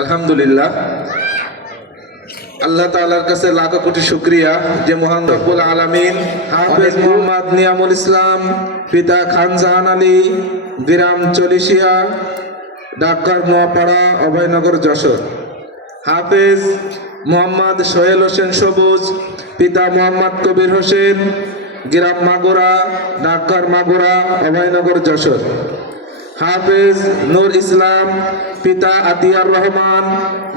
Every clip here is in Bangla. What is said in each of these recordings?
আলহামদুলিল্লাহ, আল্লাহ তাআলার কাছে লাখো কোটি শুকরিয়া যে মহান রব্বুল আলামিন হাফেজ মোহাম্মদ নিয়ামুল ইসলাম পিতা খান জাহান আলী, গ্রাম চলিশিয়া, ডাকঘর নোয়াপাড়া, অভয়নগর, যশোর। হাফেজ মোহাম্মদ সোহেল হোসেন সবুজ পিতা মোহাম্মদ কবির হোসেন, গ্রাম মাগুরা, ডাকঘর মাগুরা, অভয়নগর, যশোর। হাফেজ নূর ইসলাম পিতা আতিয়ার রহমান,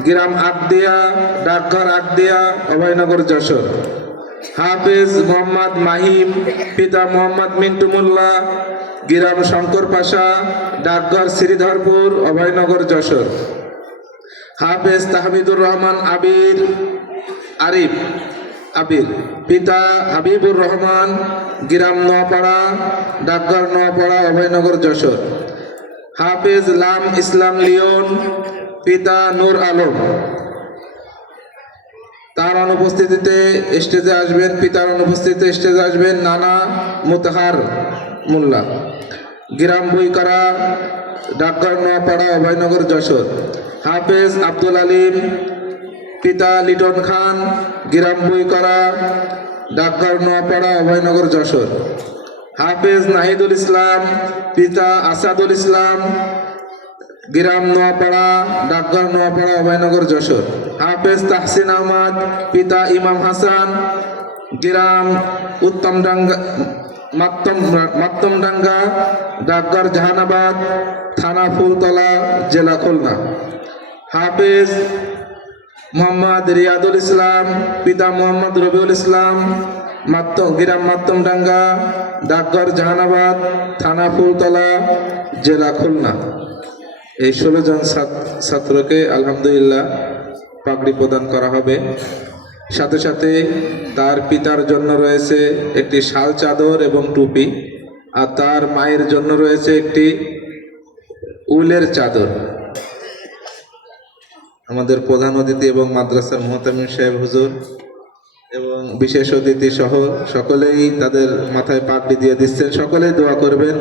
গ্রাম আকদিয়া, ডাকঘর আকদিয়া, অভয়নগর, যশোর। হাফেজ মোহাম্মদ মাহিম পিতা মোহাম্মদ মিন্টু মোল্লা, গ্রাম শঙ্কর পাশা, ডাকঘর শ্রীধরপুর, অভয়নগর, যশোর। হাফেজ তাহমিদুর রহমান আরিফ পিতা হাবিবুর রহমান, গ্রাম নোয়াপাড়া, ডাকঘর নোয়াপাড়া, অভয়নগর, যশোর। হাফেজ লাম ইসলাম লিওন পিতা নূর আলম, তার অনুপস্থিতিতে স্টেজে আসবেন, পিতার অনুপস্থিতিতে স্টেজে আসবেন নানা মুতাহার মোল্লা, গ্রাম বইকরা, ডাকঘর নোয়াপাড়া, অভয়নগর, যশোর। হাফেজ আব্দুল আলিম পিতা লিটন খান, গ্রাম বইকরা, ডাকঘর নোয়াপাড়া, অভয়নগর, যশোর। হাফেজ নাহিদুল ইসলাম পিতা আসাদুল ইসলাম, গ্রাম নোয়াপাড়া, ডাকঘর নোয়াপাড়া, অভয়নগর, যশোর। হাফেজ তাহসিন আহমদ পিতা ইমাম হাসান, গ্রাম মাত্তমডাঙ্গা, ডাকঘর জাহানাবাদ, থানা ফুলতলা, জেলা খুলনা। হাফেজ মোহাম্মদ রিয়াদুল ইসলাম পিতা মোহাম্মদ রবিউল ইসলাম, গ্রাম মাত্তমডাঙ্গা, ডাকঘর জাহানাবাদ, থানা ফুলতলা, জেলা খুলনা। এই 16 জন ছাত্রকে আলহামদুলিল্লাহ পাগড়ি প্রদান করা হবে। সাথে সাথে তার পিতার জন্য রয়েছে একটি শাল চাদর এবং টুপি, আর তার মায়ের জন্য রয়েছে একটি উলের চাদর। আমাদের প্রধান অতিথি এবং মাদ্রাসার মুহতামিম সাহেব হুজুর এবং বিশেষ অতিথি সহ সকলেই তাদের মাথায় পাগড়ি দিয়ে দিচ্ছেন। সকলেই দোয়া করবেন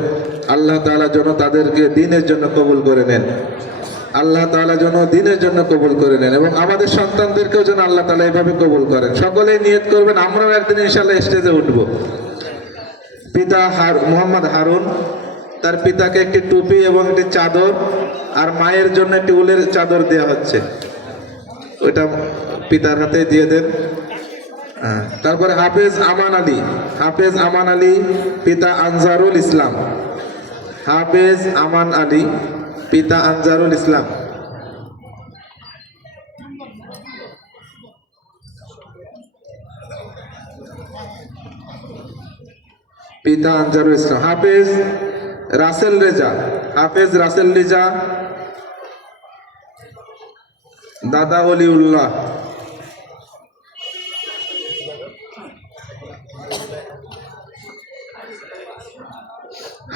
আল্লাহ তাআলা যেন তাদেরকে দ্বীনের জন্য কবুল করে নেন, আল্লাহ তাআলা যেন দ্বীনের জন্য কবুল করে নেন, এবং আমাদের সন্তানদেরকেও যেন আল্লাহ তাআলা এইভাবে কবুল করেন। সকলেই নিয়ত করবেন আমরাও একদিন ইনশাআল্লাহ স্টেজে উঠব। পিতা মোহাম্মদ হারুন, তার পিতাকে একটি টুপি এবং একটি চাদর, আর মায়ের জন্য একটি উলের চাদর দেওয়া হচ্ছে, ওইটা পিতার হাতে দিয়ে দেন। তারপরে হাফেজ আমান আলী পিতা আনজারুল ইসলাম, হাফেজ আমান আলী পিতা আনজারুল ইসলাম। পিতা আনজারুল ইসলাম। হাফেজ রাসেল রেজা দাদা অলিউল্লাহ।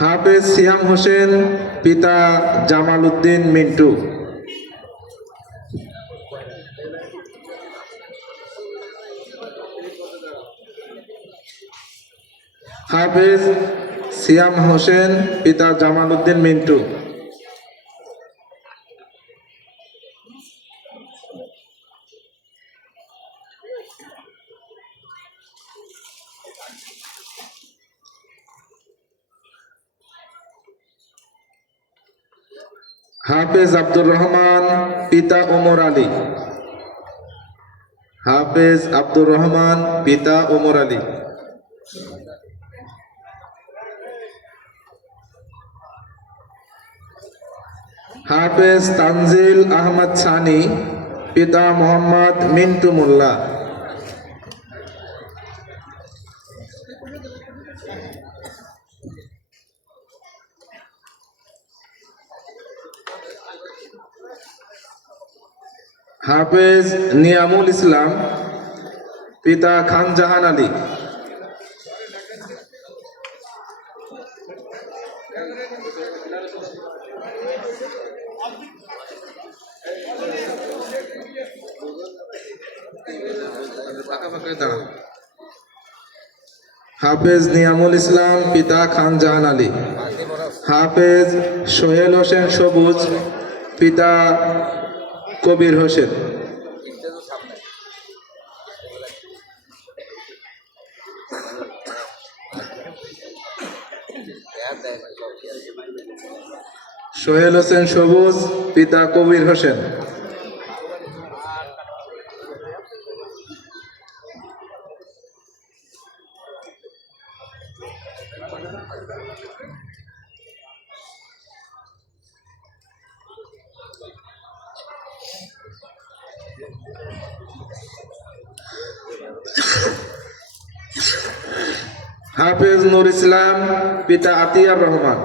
হাফেজ সিয়াম হোসেন পিতা জামাল উদ্দিন মিন্টু। হাফেজ সিয়াম হোসেন পিতা জামাল উদ্দিন মিন্টু। হাফেজ আব্দুর রহমান পিতা ওমর আলী, হাফেজ আব্দুর রহমান পিতা ওমর আলী। হাফেজ তানজিল আহমদ সানি পিতা মোহাম্মদ মিন্টু মোল্লা। হাফেজ নিয়ামুল ইসলাম পিতা খান জাহান আলী। হাফেজ নিয়ামুল ইসলাম পিতা খান জাহান আলী। হাফেজ সোহেল হোসেন সবুজ পিতা কবির হোসেন। সোহেল হোসেন সবুজ, পিতা কবির হোসেন। হাফেজ নুর ইসলাম, পিতা আতিয়ার রহমান।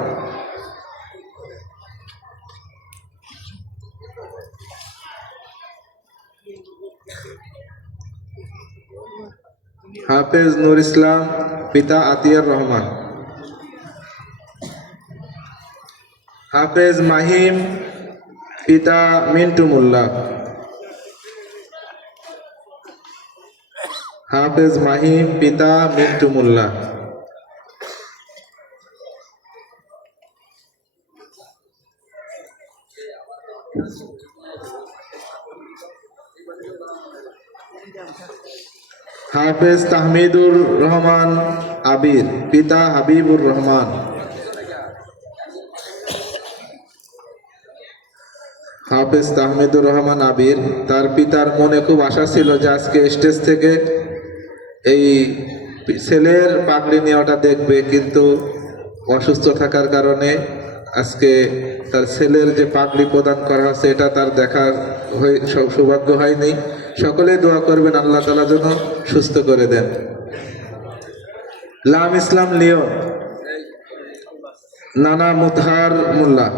হাফেজ নুর ইসলাম, পিতা আতিয়ার রহমান। হাফেজ মাহিম, পিতা মিন্টু মোল্লা। হাফেজ মাহিম, পিতা মিন্টু মোল্লা। হাফেজ তাহমিদুর রহমান আবির, পিতা হাবিবুর রহমান। হাফেজ তাহমিদুর রহমান আবির, তার পিতার মনে খুব আশা ছিল যে আজকে স্টেজ থেকে এই ছেলের পাগড়ি নেওয়াটা দেখবে, কিন্তু অসুস্থ থাকার কারণে আজকে তার ছেলের যে পাগড়ি প্রদান করা হচ্ছে এটা তার দেখার সৌভাগ্য হয়নি। সকলে দোয়া করবেন আল্লাহ তাআলা যেন সুস্থ করে দেন। লাম ইসলাম লিওন, নানা মুতহার মোল্লা।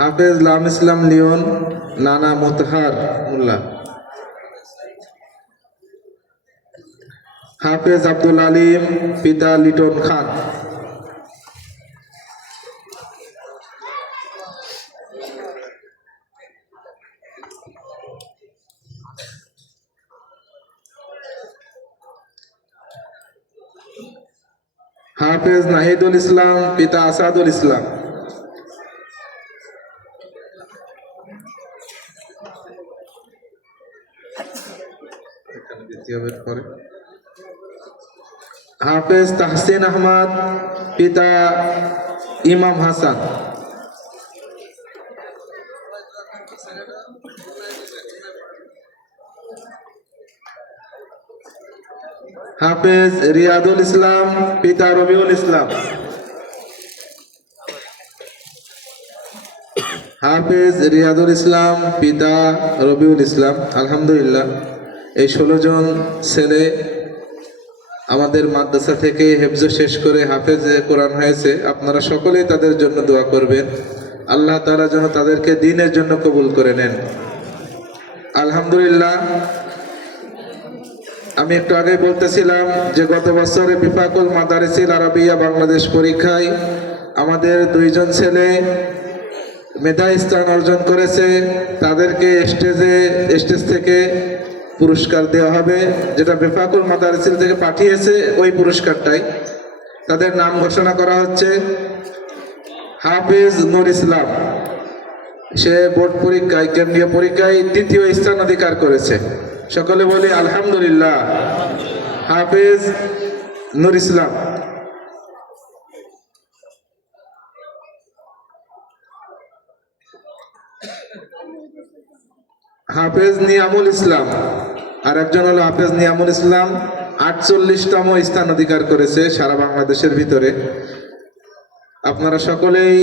হাফেজ লাম ইসলাম লিওন, নানা মুতহার মোল্লা। হাফেজ আব্দুল আলিম, পিতা লিটন খান। হাফেজ নাহিদুল ইসলাম, পিতা আসাদুল ইসলাম। হাফেজ তাহসিন আহমদ, পিতা ইমাম হাসান। হাফেজ রিয়াদুল ইসলাম, পিতা রবিউল ইসলাম। হাফেজ রিয়াদুল ইসলাম, পিতা রবিউল ইসলাম। আলহামদুলিল্লাহ, এই 16 জন ছেলে আমাদের মাদ্রাসা থেকে হেফজ শেষ করে হাফেজে কোরআন হয়েছে। আপনারা সকলেই তাদের জন্য দোয়া করবেন, আল্লাহ তাআলা যেন তাদেরকে দ্বীনের জন্য কবুল করে নেন। আলহামদুলিল্লাহ, আমি একটু আগে বলতেছিলাম যে গত বছরে বিফাকুল মাদারিসিল আরাবিয়া বাংলাদেশ পরীক্ষায় আমাদের 2 জন ছেলে মেধা স্থান অর্জন করেছে। তাদেরকে স্টেজ থেকে পুরস্কার দেওয়া হবে, যেটা বেফাকুল মাদারিসিল থেকে পাঠিয়েছে ওই পুরস্কারটাই। তাদের নাম ঘোষণা করা হচ্ছে হাফেজ নুর ইসলাম। সে বোর্ড পরীক্ষায়, কেন্দ্রীয় পরীক্ষায় 3য় স্থান অধিকার করেছে। সকলে বলি আলহামদুলিল্লাহ। হাফেজ নুর ইসলাম। হাফেজ নিয়ামুল ইসলাম, আর একজন হলো হাফেজ নিয়ামুল ইসলাম, 48তম স্থান অধিকার করেছে সারা বাংলাদেশের ভিতরে। আপনারা সকলেই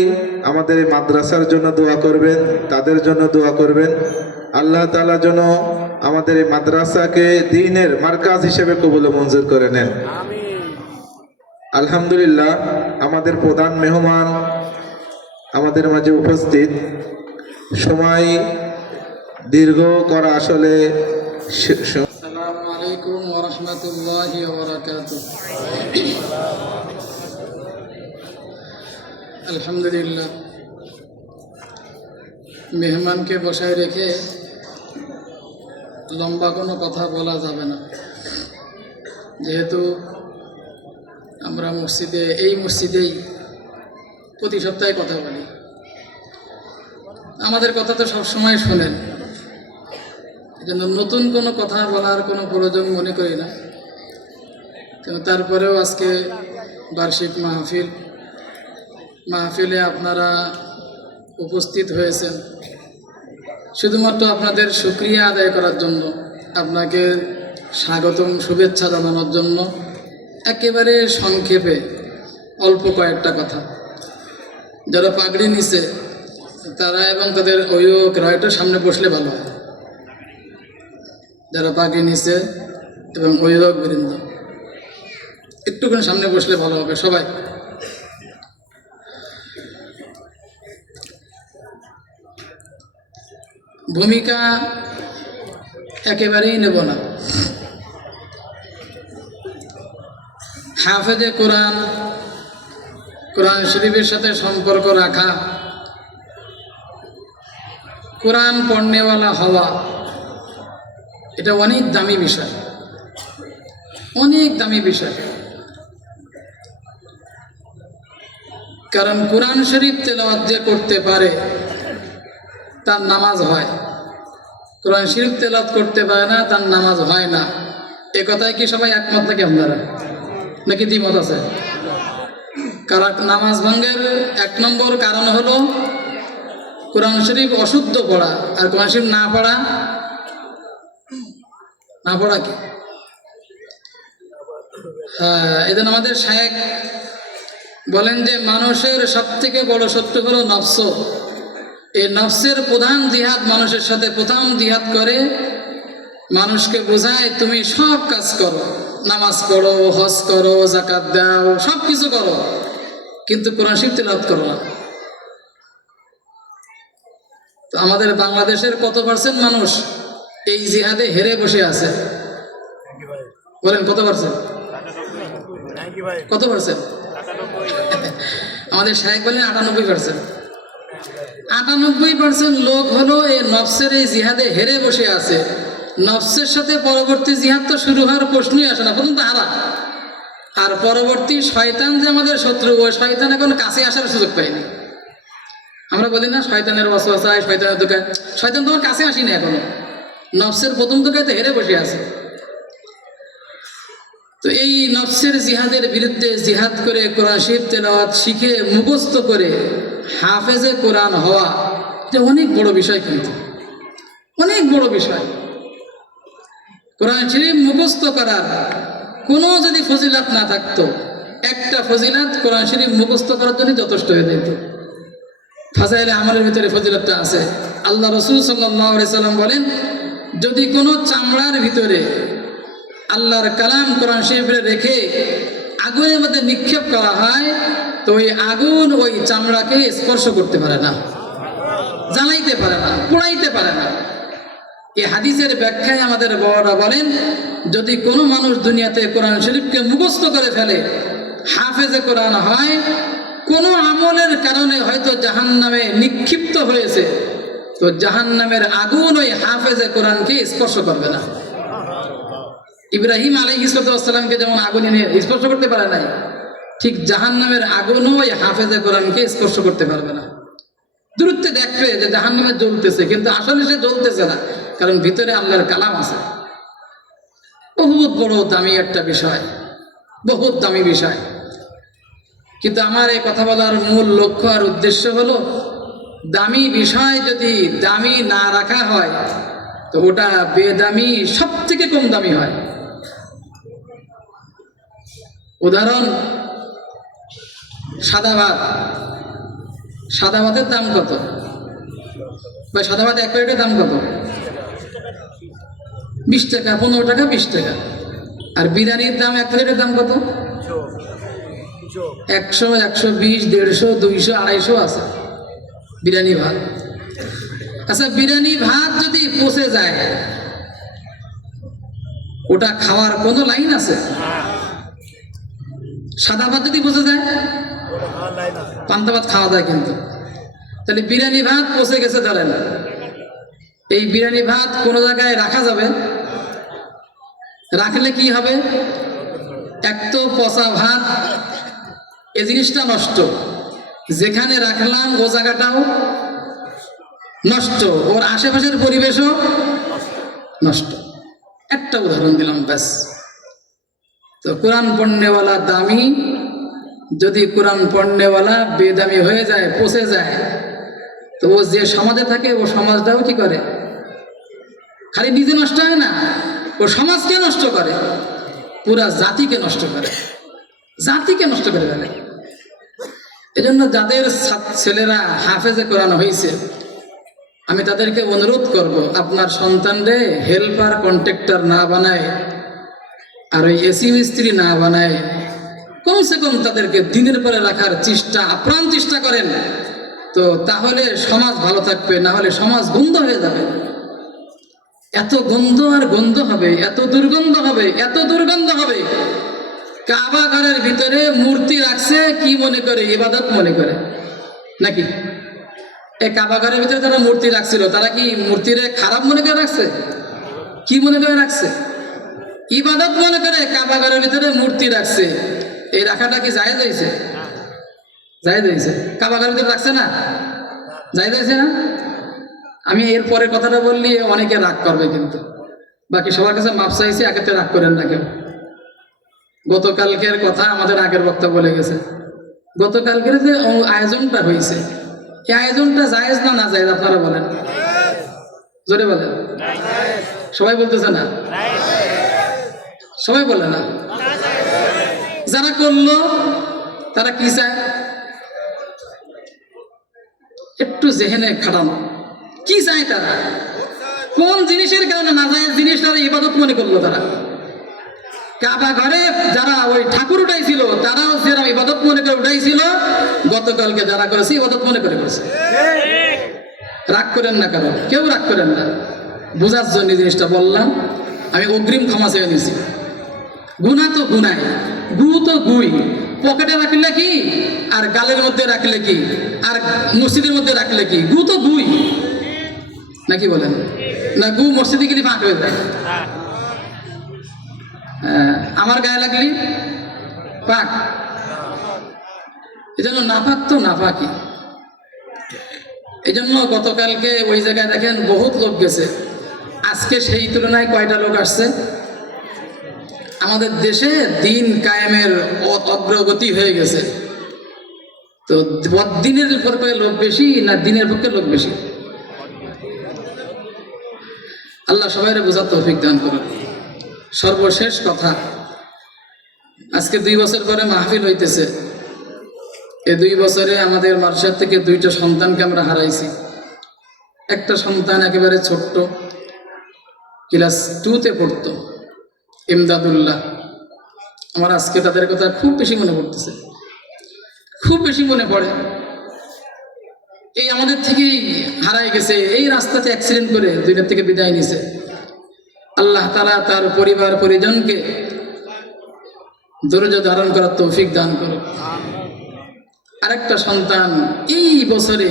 আমাদের এই মাদ্রাসার জন্য দোয়া করবেন, তাদের জন্য দোয়া করবেন। আল্লাহ তাআলা যেন আমাদের এই মাদ্রাসাকে দ্বীনের মারকাজ হিসেবে কবুল ও মঞ্জুর করে নেন। আলহামদুলিল্লাহ, আমাদের প্রধান মেহমান আমাদের মাঝে উপস্থিত। সময় দীর্ঘ করা আসলে। আসসালামু আলাইকুম ওয়া রাহমাতুল্লাহি ওয়া বারাকাতুহু। আলহামদুলিল্লাহ, মেহমানকে বসায় রেখে লম্বা কোনো কথা বলা যাবে না। যেহেতু আমরা এই মসজিদেই প্রতি সপ্তাহে কথা বলি, আমাদের কথা তো সবসময় শোনেন, এজন্য নতুন কোনো কথা বলার কোনো প্রয়োজন মনে করি না। কিন্তু তারপরেও আজকে বার্ষিক মাহফিলে আপনারা উপস্থিত হয়েছেন শুধুমাত্র আপনাদের শুকরিয়া আদায় করার জন্য, আপনাকে স্বাগতম শুভেচ্ছা জানানোর জন্য। একেবারে সংক্ষেপে অল্প কয়েকটা কথা। যারা পাগড়ি নিছে তারা এবং তাদের অভিভাবকরা একটু সামনে বসলে ভালো হয়। যারা পাগড়ি নিছে এবং অভিভাবক বৃন্দ একটুখানি সামনে বসলে ভালো হবে সবাই। ভূমিকা একেবারেই নেব না। হাফেজে কোরআন, কোরআন শরীফের সাথে সম্পর্ক রাখা, কোরআন পড়নেওয়ালা হওয়া, এটা অনেক দামি বিষয়, অনেক দামি বিষয়। কারণ কোরআন শরীফ তেলাওয়াত যে করতে পারে তার নামাজ হয়, কোরআন শরীফ তেলাওয়াত করতে পারে না তার নামাজ হয় না। এ কথায় কি সবাই একমত নাকি আপনারা, নাকি দ্বিমত আছে? কারণ নামাজ ভঙ্গের 1 নম্বর কারণ হলো কোরআন শরীফ অশুদ্ধ পড়া, আর কোরআন শরীফ না পড়া কি? এজন্য আমাদের শায়েখ বলেন যে মানুষের সবথেকে বড় শত্রু হলো নফস। এই নফসের প্রধান জিহাদ মানুষের সাথে প্রথম জিহাদ করে, মানুষকে বোঝায় তুমি সব কাজ করো, নামাজ পড়ো, হজ করো, যাকাত দাও, সব কিছু করো, কিন্তু কোরআন শরীফ তেলাওয়াত করো না। তো আমাদের বাংলাদেশের কত পার্সেন্ট মানুষ এই জিহাদে হেরে বসে আছে? বলেন কত পার্সেন্ট? কত পার্সেন্ট? আমাদের শায়েখ বলেন 98%। 98% লোক হলো এই নফসের এই জিহাদে হেরে বসে আছে। নফসের সাথে পরবর্তী জিহাদ তো শুরু হওয়ার প্রশ্নই আসে না, প্রথম তো হারা। আর পরবর্তী শয়তান যে আমাদের শত্রু, ওই শয়তান এখন কাছে আসার সুযোগ পায়নি। আমরা বলি না শয়তানের ওয়াসওয়াসায়, শয়তানের দোকায়, শয়তান তোমার কাছে আসেনি এখনো, নফসের প্রথম দোকায় তো হেরে বসে আছে। তো এই নফসের জিহাদের বিরুদ্ধে জিহাদ করে কোরআন শরীফ তেলাওয়াত শিখে মুখস্থ করে হাফেজে কোরআন হওয়া, এটা অনেক বড় বিষয়, কিন্তু অনেক বড় বিষয়। কোরআন শরীফ মুখস্থ করার কোনো যদি ফজিলাত না থাকতো, একটা ফজিলাত কোরআন শরীফ মুখস্থ করার জন্য যথেষ্ট হয়ে যেত। ফাজাইলে আমলের ভিতরে ফজিলাতটা আছে। আল্লাহ রাসূল সাল্লাল্লাহু আলাইহি সাল্লাম বলেন, যদি কোনো চামড়ার ভিতরে আল্লাহর কালাম কোরআন শরীফে রেখে আগুনের মধ্যে নিক্ষেপ করা হয়, তো ওই আগুন ওই চামড়াকে স্পর্শ করতে পারে না, জ্বালাইতে পারে না, পোড়াইতে পারে না। এই হাদিসের ব্যাখ্যায় আমাদের বড়রা বলেন, যদি কোনো মানুষ দুনিয়াতে কোরআন শরীফকে মুখস্থ করে ফেলে, হাফেজে কোরআন হয়, কোনো আমলের কারণে হয়তো জাহান্নামে নিক্ষিপ্ত হয়েছে, তো জাহান্নামের আগুন ওই হাফেজে কোরআনকে স্পর্শ করবে না। ইব্রাহিম আলাইহিস সালামকে যেমন আগুন এনে স্পর্শ করতে পারে নাই, ঠিক জাহান্নামের আগুনও ওই হাফেজে কোরআনকে স্পর্শ করতে পারবে না। দূরত্বে দেখবে যে জাহান্নামে জ্বলতেছে, কিন্তু আসলে সে জ্বলতেছে না, কারণ ভিতরে আল্লাহর কালাম আছে। বহুত বড় দামি একটা বিষয়, বহুত দামি বিষয়। কিন্তু আমার এই কথা বলার মূল লক্ষ্য আর উদ্দেশ্য হলো, দামি বিষয় যদি দামি না রাখা হয়, তো ওটা বেদামি, সব থেকে কম দামি হয়। উদাহরণ, সাদা ভাত। সাদা ভাতের দাম কত? বা সাদা ভাত 1 প্লেটের দাম কত? 20 টাকা, 15 টাকা, 20 টাকা। আর বিরিয়ানির দাম 1 প্লেটের দাম কত? 100, 120, 150, 200, 250 আছে বিরিয়ানি ভাত। আচ্ছা, বিরিয়ানি ভাত যদি পচে যায়, ওটা খাওয়ার কোনো লাইন আছে? সাদা ভাত যদি পচে যায়, পান্তা ভাত খাওয়া যায়। কিন্তু তাহলে বিরিয়ানি ভাত পচে গেছে, ধরেন এই বিরিয়ানি ভাত কোনো জায়গায় রাখা যাবে? রাখলে কি হবে? এক তো পচা ভাত, এই জিনিসটা নষ্ট, যেখানে রাখলাম ও জায়গাটাও নষ্ট, ওর আশেপাশের পরিবেশও নষ্ট। একটা উদাহরণ দিলাম ব্যাস। তো কোরআন পড়নেওয়ালা দামি, যদি কোরআন পড়নেওয়ালা বেদামি হয়ে যায়, পচে যায়, তো ও যে সমাজে থাকে ও সমাজটাও কি করে? খালি নিজে নষ্ট হয় না, ও সমাজকে নষ্ট করে, পুরা জাতিকে নষ্ট করে, জাতিকে নষ্ট করে ফেলে। এজন্য যাদের ছেলেরা হাফেজে কোরআন হয়েছে, আমি তাদেরকে অনুরোধ করব, আপনার সন্তানরে হেল্পার কন্ট্রাক্টর না বানায় আর ওই এসি মিস্ত্রি না বানায়, কমসে কম তাদেরকে দিনের পরে রাখার চেষ্টা, আপ্রাণ চেষ্টা করেন। তো তাহলে সমাজ ভালো থাকবে, না হলে সমাজ গন্ধ হয়ে যাবে। এত গন্ধ আর গন্ধ হবে, এত দুর্গন্ধ হবে, এত দুর্গন্ধ হবে। কাবা ঘরের ভিতরে মূর্তি রাখছে, কি মনে করে? ইবাদত মনে করে নাকি? এই কাবা ঘরের ভিতরে যারা মূর্তি রাখছিল, তারা কি মূর্তিরে খারাপ মনে করে রাখছে? কি মনে করে রাখছে? ইবাদত মনে করে কাবা ঘরের ভিতরে মূর্তি রাখছে। এই রাখাটা কি জায়েজ হয়েছে? জায়েজ হয়েছে। কাবা ঘরের ভিতরে রাখছে না? জায়েজ হয়েছে না? আমি এর পরে কথাটা বললি অনেকে রাগ করবে, কিন্তু বাকি সবার কাছে মাপ চাইছি, একেতে রাগ করেন না কেউ। গতকালকের কথা আমাদের আগের বক্তা বলে গেছে। গতকালকের যে আয়োজনটা হয়েছে, এই আয়োজনটা জায়েজ না না জায়েজ আপনারা বলেন, জোরে বলেন। সবাই বলতেছে না, সবাই বলে না। যারা করলো তারা কি চায়? একটু জেহেনে খাটানো। কি চায় তারা? কোন জিনিসের কারণে না যায় জিনিস তারা ইবাদত মনে করলো? তারা কাবা ঘরে যারা ওই ঠাকুর উঠাইছিল, তারাও যারা ইবাদত মনে করে উঠাইছিল, গতকালকে যারা করেছে ইবাদত মনে করে করেছে। রাগ করেন না, কারণ কেউ রাগ করেন না, বোঝার জন্য জিনিসটা বললাম। আমি অগ্রিম ক্ষমা চেয়ে নিয়েছি। গুণা তো গুনাই, গু তো গুই, পকেটে রাখলে কি আর গালের মধ্যে রাখলে কি আর মসজিদের মধ্যে রাখলে কি? গু তো গুই নাকি বলেন না? গু মসজিদে গেলে ফাঁক হয়ে যায়, আমার গায়ে লাগলি পাক। এই জন্য নাপাক তো নাপাকি। এই জন্য গতকালকে ওই জায়গায় দেখেন বহুত লোক গেছে, আজকে সেই তুলনায় কয়টা লোক আসছে? আমাদের দেশে দিন কায়েমের অগ্রগতি হয়ে গেছে। তো দিনের পক্ষে লোক বেশি না দিনের পক্ষে লোক বেশি? আল্লাহ সবাইরে বোঝার তৌফিক দান করুন। সর্বশেষ কথা, আজকে 2 বছর পরে মাহফিল হইতেছে। এই 2 বছরে আমাদের মাদ্রাসা থেকে 2টা সন্তানকে আমরা হারাইছি। একটা সন্তান একেবারে ছোট্ট, ক্লাস 2তে পড়তো, ইমদাদুল্লাহ। আমার আজকে তাদের কথা খুব বেশি মনে পড়তেছে, খুব বেশি মনে পড়ে। এই আমাদের থেকেই হারাই গেছে, এই রাস্তাতে অ্যাক্সিডেন্ট করে দুনিয়া থেকে বিদায় নিছে। আল্লাহ তাআলা তার পরিবার পরিজনকে ধৈর্য ধারণ করার তৌফিক দান করুন। আরেকটা সন্তান এই বছরে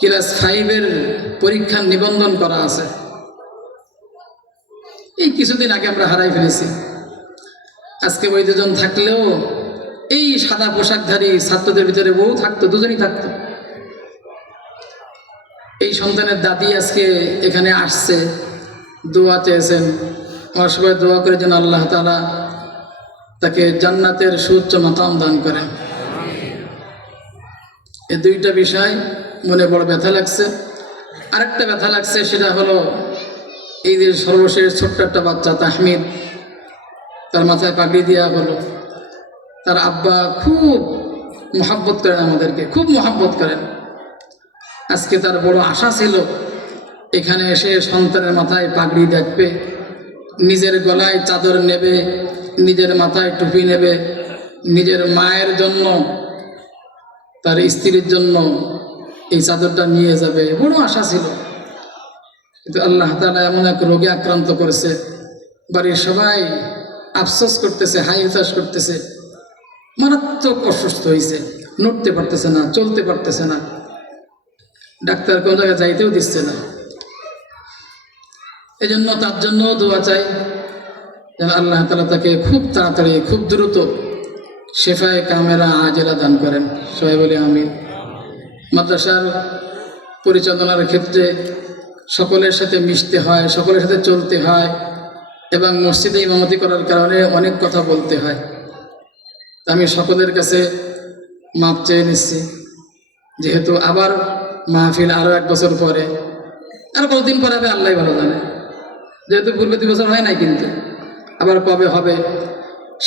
ক্লাস 5-এর পরীক্ষার নিবন্ধন করা আছে, এই কিছুদিন আগে আমরা হারাই ফেলেছি। আজকে ওই 2জন থাকলেও এই সাদা পোশাকধারী ছাত্রদের ভিতরে বউ থাকতো, দুজনই থাকতো। এই সন্তানের দাদি আজকে এখানে আসছে, দোয়া চেয়েছেন। আমার সবাই দোয়া করে যেন আল্লাহ তাআলা তাকে জান্নাতের সুউচ্চ মাকাম দান করেন। এই 2টা বিষয় মনে বড় ব্যথা লাগছে। আরেকটা ব্যথা লাগছে, সেটা হলো এই যে সর্বশেষ ছোট্ট একটা বাচ্চা তাহমিদ, তার মাথায় পাগড়ি দেওয়া হলো। তার আব্বা খুব মহাব্বত করেন আমাদেরকে, খুব মহাব্বত করেন। আজকে তার বড় আশা ছিল এখানে এসে সন্তানের মাথায় পাগড়ি দেখবে, নিজের গলায় চাদর নেবে, নিজের মাথায় টুপি নেবে, নিজের মায়ের জন্য, তার স্ত্রীর জন্য এই চাদরটা নিয়ে যাবে, বড় আশা ছিল। কিন্তু আল্লাহ তাআলা এমন এক রোগে আক্রান্ত করেছে, বাড়ির সবাই আফসোস করতেছে, হাই হুতাশ করতেছে। মারাত্মক অসুস্থ হয়েছে, নড়তে পারতেছে না, চলতে পারতেছে না, ডাক্তার কোনো জায়গায় যাইতেও দিচ্ছে না। এই জন্য তার জন্য দোয়া চাই। যেন আল্লাহ তাআলা তাকে খুব তাড়াতাড়ি খুব দ্রুত শেফায়ে কামেলা আজেলা দান করেন। সবাই বলি আমিন। মাদ্রাসার পরিচালনার ক্ষেত্রে সকলের সাথে মিশতে হয়, সকলের সাথে চলতে হয় এবং মসজিদে ইমামতি করার কারণে অনেক কথা বলতে হয়। আমি সকলের কাছে মাপ চেয়ে নিচ্ছি, যেহেতু আবার মাহফিল আরও 1 বছর পরে, আর কতদিন পরে হবে আল্লাহ ভালো জানে, যেহেতু পূর্বে 2 বছর হয় নাই, কিন্তু আবার কবে হবে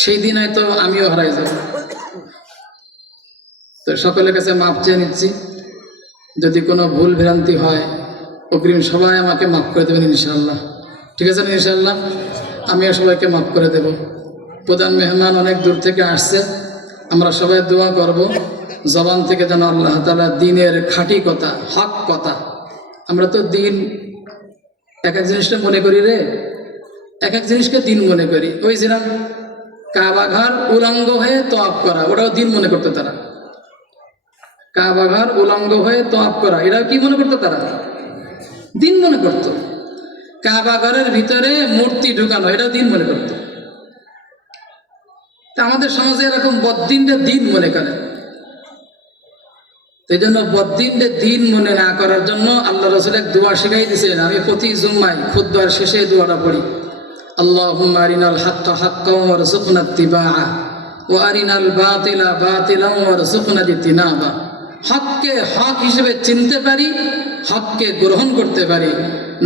সেই দিন হয়তো আমিও হারাই যাব। তো সকলের কাছে মাপ চেয়ে নিচ্ছি, যদি কোনো ভুল ভ্রান্তি হয় অগ্রিম সবাই আমাকে মাফ করে দেবেন ইনশাআল্লাহ। ঠিক আছে না ইনশাআল্লাহ? আমিও সবাইকে মাফ করে দেব। প্রধান মেহমান অনেক দূর থেকে আসছে, আমরা সবাই দোয়া করব জবান থেকে যেন আল্লাহ তাআলা দ্বীনের খাঁটি কথা, হক কথা, আমরা তো দিন এক এক জিনিসটা মনে করি রে, এক এক জিনিসকে দিন মনে করি। ওই যেরকম কাবা ঘর উলঙ্গ হয়ে তওয়াফ করা, ওটাও দিন মনে করতো তারা। কাবা ঘর উলঙ্গ হয়ে তওয়াফ করা, এটাও কি মনে করতো তারা? দিন মনে করত। কাবা ঘরের ভিতরে মূর্তি ঢুকানো, এটা দিন মনে করত। তা আমাদের সমাজে এরকম বদ্দিনটা দিন মনে করে। এই জন্য বদ্দিনটা দিন মনে না করার জন্য আল্লাহ রাসূল এক দোয়া শিখাই দিয়েছেন। আমি প্রতি জুম্মায় খুতবার শেষে দোয়াটা পড়ি, আল্লাহুম্মা আরিনাল হাক্কা হাক্কাও ওয়ারযুকনা ইত্তিবাআ ওয়া আরিনাল বাতিলা বাতিলাও ওয়ারযুকনা ইজতিনাবা। হককে হক হিসেবে চিনতে পারি, হককে গ্রহণ করতে পারি,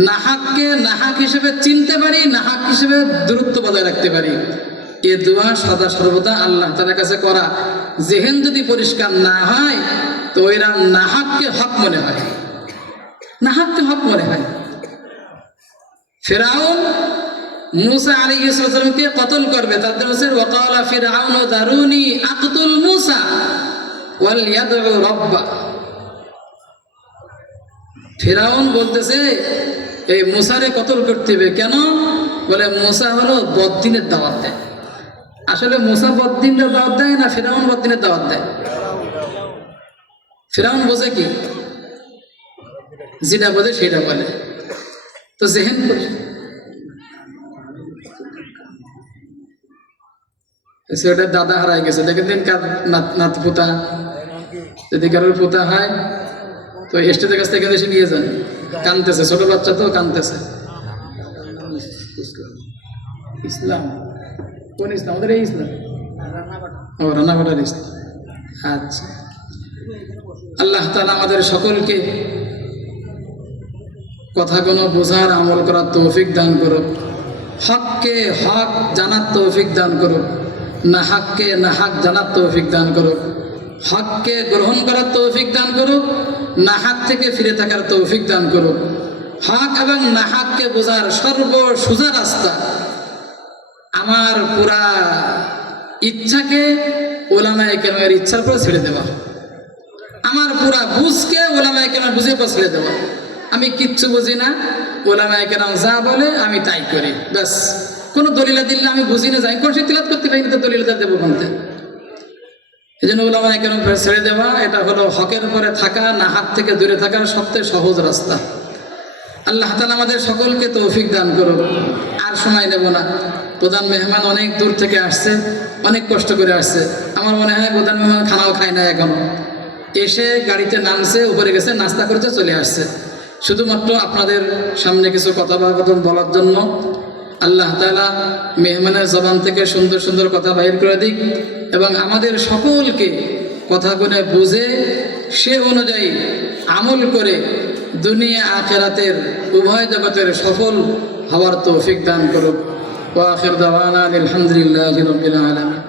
নাহাককে নাহাক হিসেবে চিনতে পারি, নাহাক হিসেবে দূরত্ব বজায় রাখতে পারি। এ দোয়া সদা সর্বদা আল্লাহ তাআলার কাছে করা। জেহেন যদি পরিষ্কার না হয় তো এরা নাহাককে হক মনে হয়, নাহাককে হক মনে হয়। ফিরআউন মূসা আলাইহিস সালামকে কতল করবে, তার জন্য ওয়াকালা ফিরআউনু দারুনি আকতুল মূসা ওয়াল ইয়াদউ রাব্বা। ফিরআউন বলতেছে এই মূসারে কতল করতে হবে, কেন? বলে মূসা হলো বদ্দিনের দাওয়াত দেয়। আসলে মূসা বদ্দিনের দাওয়াত দেয় না ফিরআউন বদ্দিনের দাওয়াত দেয়? ফিরআউন বোঝে কি, যেটা বোঝে সেটা বলে। তো জেহেন সেটা দাদা হারাই গেছে, দেখেন দিন নাত পোতা, যদি কারোর পোতা হয় তো স্টেজের কাছ থেকে এসে নিয়ে যান, কানতেছে, ছোট বাচ্চা তো কানতেছে। ইসলাম কোন ইসলাম? আমাদের এই ইসলাম, ও রান্নাঘাটার ইসলাম। আচ্ছা, আল্লাহ তাআলা আমাদের সকলকে কথাগুলো বোঝার আমল করার তৌফিক দান করুক, হককে হক জানার তৌফিক দান করুক, নাহাককে নাহাক জানার তৌফিক দান করুক, হককে গ্রহণ করার তৌফিক দান করুক, নাহাক থেকে ফিরে থাকার তৌফিক দান করুক। হক এবং নাহাককে বোঝার সর্বসোজা রাস্তা আমার পুরা ইচ্ছাকে ওলামায়ে কেরামের ইচ্ছার পরে ছেড়ে দেওয়া, আমার পুরা বুঝকে ওলামায়ে কেরাম বুঝে পর ছেড়ে দেওয়া। আমি কিচ্ছু বুঝি না, ওলামায়ে কেরাম যা বলে আমি তাই করি, ব্যাস। কোনো দলিলা দিলে আমি বুঝি না, যাই কোরআন তিলাওয়াত করতে পারি না, তো দলিলটা দেবো কোনতে? এই জন্য ওলামায়ে কেরাম ছেড়ে দেওয়া, এটা হলো হকের উপরে থাকা, নাহাক থেকে দূরে থাকার সবচেয়ে সহজ রাস্তা। আল্লাহ তাআলা আমাদের সকলকে তৌফিক দান করুক। আর সময় নেব না, প্রধান মেহমান অনেক দূর থেকে আসছে, অনেক কষ্ট করে আসছে। আমার মনে হয় প্রধান মেহমান খানাও খায় না এখনো, এসে গাড়িতে নামছে, উপরে গেছে, নাস্তা করেছে, চলে আসছে শুধুমাত্র আপনাদের সামনে কিছু কথাবার্তা বলার জন্য। আল্লাহ তাআলা মেহমানের জবান থেকে সুন্দর সুন্দর কথা বাইর করে দিক এবং আমাদের সকলকে কথাগুলো বুঝে সে অনুযায়ী আমল করে দুনিয়া আখিরাতের উভয় জগতের সফল হওয়ার তৌফিক দান করুক। ওয়া আখির দাওয়ানা আলহামদুলিল্লাহি রাব্বিল আলামিন।